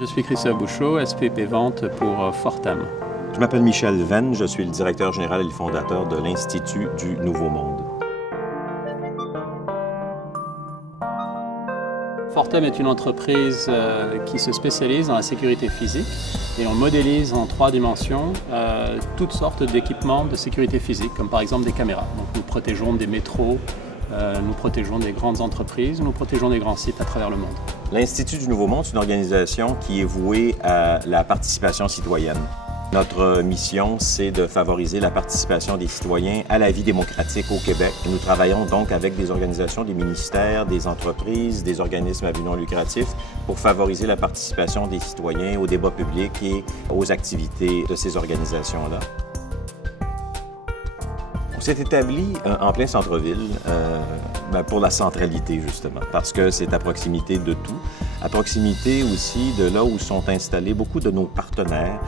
Je suis Christophe Bouchot, SVP Vente pour Fortem. Je m'appelle Michel Venn, je suis le directeur général et le fondateur de l'Institut du Nouveau Monde. Fortem est une entreprise qui se spécialise dans la sécurité physique et on modélise en 3 dimensions toutes sortes d'équipements de sécurité physique, comme par exemple des caméras. Donc, nous protégeons des métros, nous protégeons des grandes entreprises, nous protégeons des grands sites à travers le monde. L'Institut du Nouveau Monde, c'est une organisation qui est vouée à la participation citoyenne. Notre mission, c'est de favoriser la participation des citoyens à la vie démocratique au Québec. Nous travaillons donc avec des organisations, des ministères, des entreprises, des organismes à but non lucratif pour favoriser la participation des citoyens au débat public et aux activités de ces organisations-là. On s'est établi en plein centre-ville pour la centralité, justement, parce que c'est à proximité de tout. À proximité aussi de là où sont installés beaucoup de nos partenaires,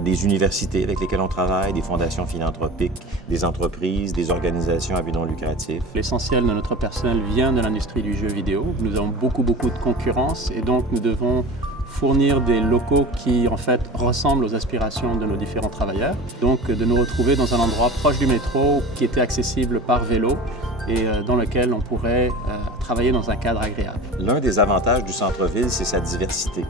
des universités avec lesquelles on travaille, des fondations philanthropiques, des entreprises, des organisations à but non lucratif. L'essentiel de notre personnel vient de l'industrie du jeu vidéo. Nous avons beaucoup de concurrence et donc nous devons fournir des locaux qui en fait ressemblent aux aspirations de nos différents travailleurs. Donc de nous retrouver dans un endroit proche du métro qui était accessible par vélo et dans lequel on pourrait travailler dans un cadre agréable. L'un des avantages du centre-ville, c'est sa diversité.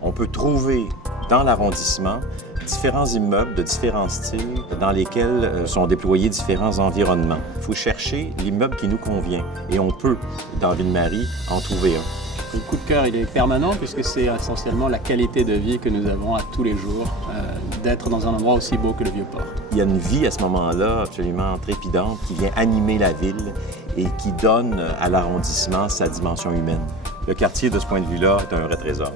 On peut trouver dans l'arrondissement différents immeubles de différents styles dans lesquels sont déployés différents environnements. Il faut chercher l'immeuble qui nous convient et on peut, dans Ville-Marie, en trouver un. Le coup de cœur, il est permanent puisque c'est essentiellement la qualité de vie que nous avons à tous les jours, d'être dans un endroit aussi beau que le Vieux-Port. Il y a une vie à ce moment-là absolument trépidante qui vient animer la ville et qui donne à l'arrondissement sa dimension humaine. Le quartier, de ce point de vue-là, est un vrai trésor.